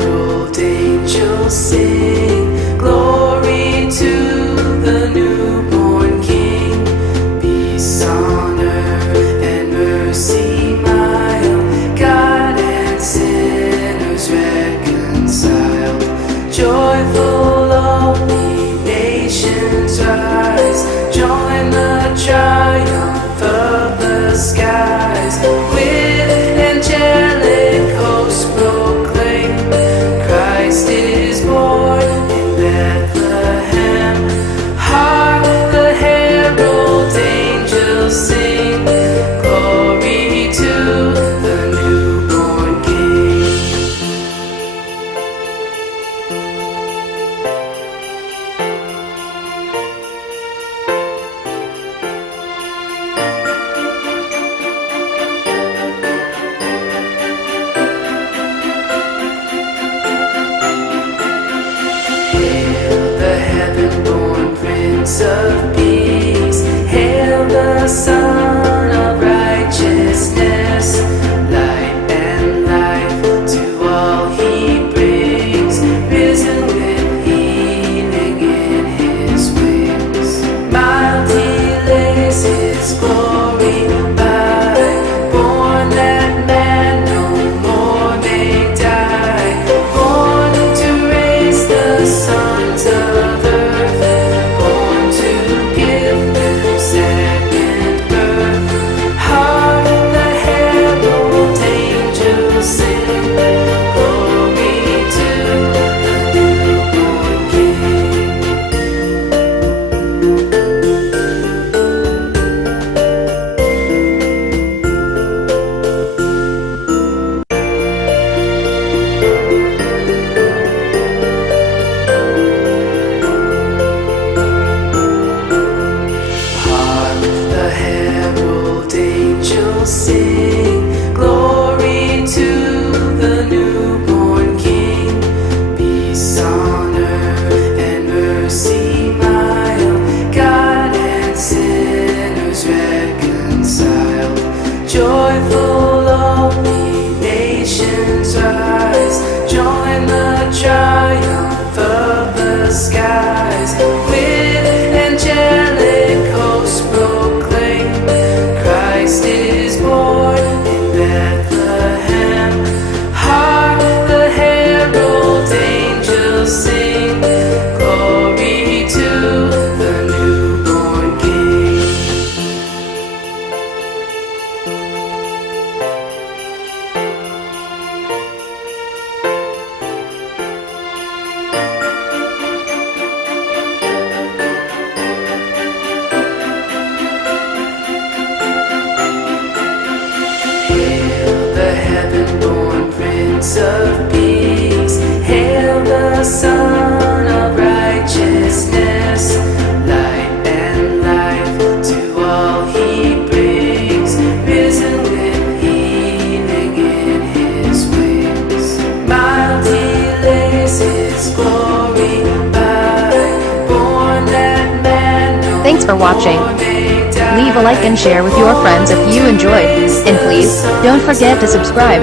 herald angels sing, glory to the newborn King. Peace on earth and mercy mild, God and sinners reconciled. Joyful all ye nations rise, join the triumph of the skies. With angelic hosts proclaim, Christ is born in Bethlehem. Hark the herald angels sing, glory to the newborn King. Hail the heaven-born Prince of Peace, hail the Son of Righteousness. Light and life to all he brings, risen with healing in his wings. Mild he lays his glory by, born that man no more may die, born to raise the sons of earth, born to give them second birth. Hark the herald angels sing, glory to the newborn King. Hark the herald angels sing, glory to the newborn King. Peace on earth and mercy mild, God and sinners reconciled. Joyful all ye nations rise, join the triumph of the skies. With angelic hosts proclaim, Christ is born in Bethlehem. Hark the herald angels sing, glory to the newborn King. Hail the heaven-born Prince of Peace, hail the Son of Righteousness. Light and life to all he brings, risen with healing in his wings. Mild he lays his glory by, born that man no Thanks for watching. more may die. Leave a like and share with your friends if you enjoyed, and please, don't forget to subscribe.